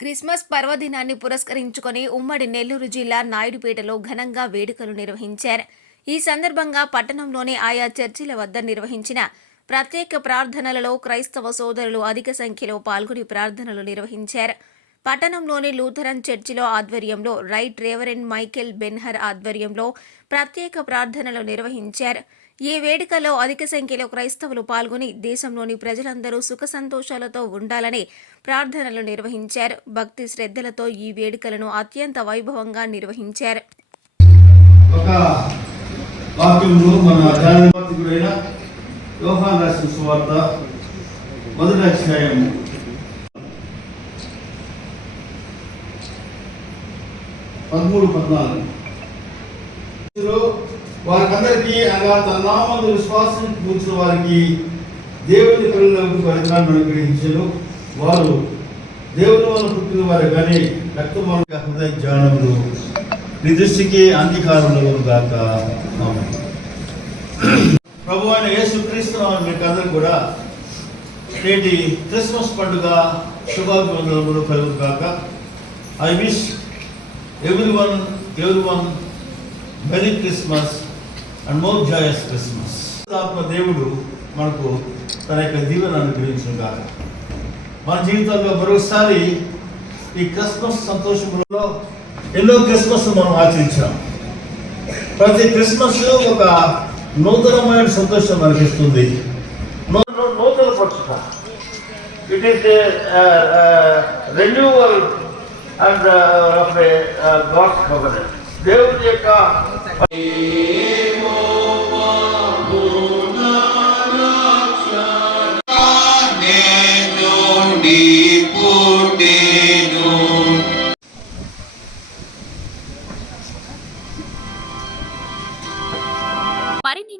Christmas పర్వదినాన్ని పురస్కరించుకొని ఉమ్మడి నెల్లూరు జిల్లా నాయుడుపేటలో ఘనంగా వేడుకలు నిర్వహించారు. ఈ సందర్భంగా పట్టణంలోని ఆయా చర్చిల వద్ద నిర్వహించిన ప్రత్యేక ప్రార్థనలలో క్రైస్తవ సోదరులు అధిక సంఖ్యలో పాల్గొని ప్రార్థనలు నిర్వహించారు. పట్టణంలోని లూథరన్ చర్చిలో ఆధ్వర్యంలో రైట్ రేవరెండ్ మైకేల్ బెన్హర్ ఆధ్వర్యంలో ప్రత్యేక ప్రార్థనలు నిర్వహించారు. ఈ వేడుకలో అధిక సంఖ్యలో క్రైస్తవులు పాల్గొని దేశంలోని ప్రజలందరూ సుఖ సంతోషాలతో ఉండాలని ప్రార్థనలు నిర్వహించారు. భక్తి శ్రద్ధలతో ఈ వేడుకలను అత్యంత వైభవంగా నిర్వహించారు. ఒక మన యోహాన్ రాసిన సువార్త మొదటి అధ్యాయం పదమూడు పద్నాలుగు. వారికందరికీ అనగా తన నామందు విశ్వాసం కూర్చున్న వారికి దేవుని కళ్ళలోకి పరిజ్ఞానం అనుగ్రహించను. వారు దేవుని వలన పుట్టిన వారు కానీ రక్తమాన హృదయ జ్ఞానములు నీ దృష్టికి అంగీకారంలో గాక. ప్రభు అయిన యేసు క్రీస్తు మీకు అందరూ కూడా నేటి క్రిస్మస్ పండుగ శుభాభివందనములు కలుగు కాక I wish every one every one merry Christmas. And more joyous Christmas ఆత్మ దేవుడు మనకు తన యొక్క దీవెన అనుగ్రహించిన కాక మన జీవితంలో మరొకసారి ఈ క్రిస్మస్ సంతోషంలో ఎన్నో క్రిస్మస్ మనం ఆచరించాం. ప్రతి క్రిస్మస్ ఒక నూతనమైన సంతోషం మనకి ఇస్తుంది నూతన it is renewal and of దేవుడి యొక్క